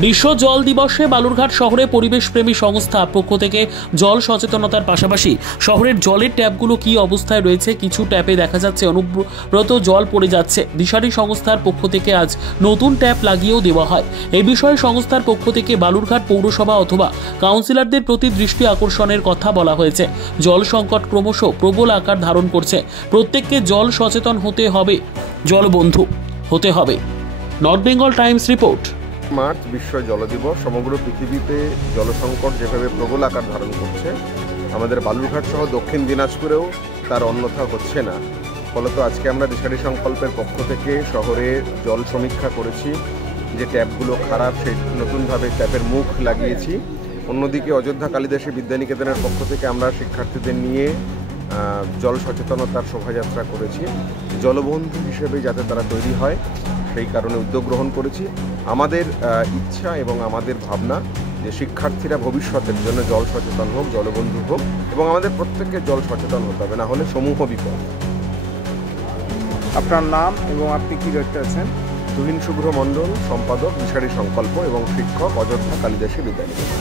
বিশ্ব জল দিবসে বালুরঘাট শহরে পরিবেশপ্রেমী সংস্থার পক্ষ থেকে জল সচেতনতার পাশাপাশি শহরের জলের ট্যাপগুলো কী অবস্থায় রয়েছে, কিছু ট্যাপে দেখা যাচ্ছে অনবরত জল পড়ে যাচ্ছে। দিশারি সংস্থার পক্ষ থেকে আজ নতুন ট্যাপ লাগিয়েও দেওয়া হয়। এই বিষয়ে সংস্থার পক্ষ থেকে বালুরঘাট পৌরসভা অথবা কাউন্সিলরদের প্রতি দৃষ্টি আকর্ষণের কথা বলা হয়েছে। জল সংকট ক্রমশ প্রবল আকার ধারণ করছে। প্রত্যেককে জল সচেতন হতে হবে, জলবন্ধু হতে হবে। North Bengal Times report. March বিশ্ব জল দিবস। সমগ্র পৃথিবীতে জলসংকট যেভাবে প্রবল আকার ধারণ করছে, আমাদের বালুরঘাট সহ দক্ষিণ দিনাজপুরেও তার অন্যথা হচ্ছে না। ফলত আজকে আমরা দিশারি সংকল্পের পক্ষ থেকে শহরে জল সমীক্ষা করেছি। যে ট্যাপগুলো খারাপ, সেই নতুনভাবে ট্যাপের মুখ লাগিয়েছি। অন্যদিকে অযোধ্যা কালিদাসী বিদ্যানিকেতনের পক্ষ থেকে আমরা শিক্ষার্থীদের নিয়ে জল সচেতনতার শোভাযাত্রা করেছি। জলবন্ধু হিসেবে যাতে তারা তৈরি হয়, সেই কারণে উদ্যোগ গ্রহণ করেছি। আমাদের ইচ্ছা এবং আমাদের ভাবনা যে শিক্ষার্থীরা ভবিষ্যতের জন্য জল সচেতন হোক, জলবন্ধু হোক, এবং আমাদের প্রত্যেককে জল সচেতন হতে হবে, না হলে সমূহ বিপদ। আপনার নাম এবং আপনি কী দায়িত্বে আছেন? তুহিন শুভ্র মণ্ডল, সম্পাদক দিশারি সংকল্প, এবং শিক্ষক অযোধ্যা কালিদাসী বিদ্যানিকেতন।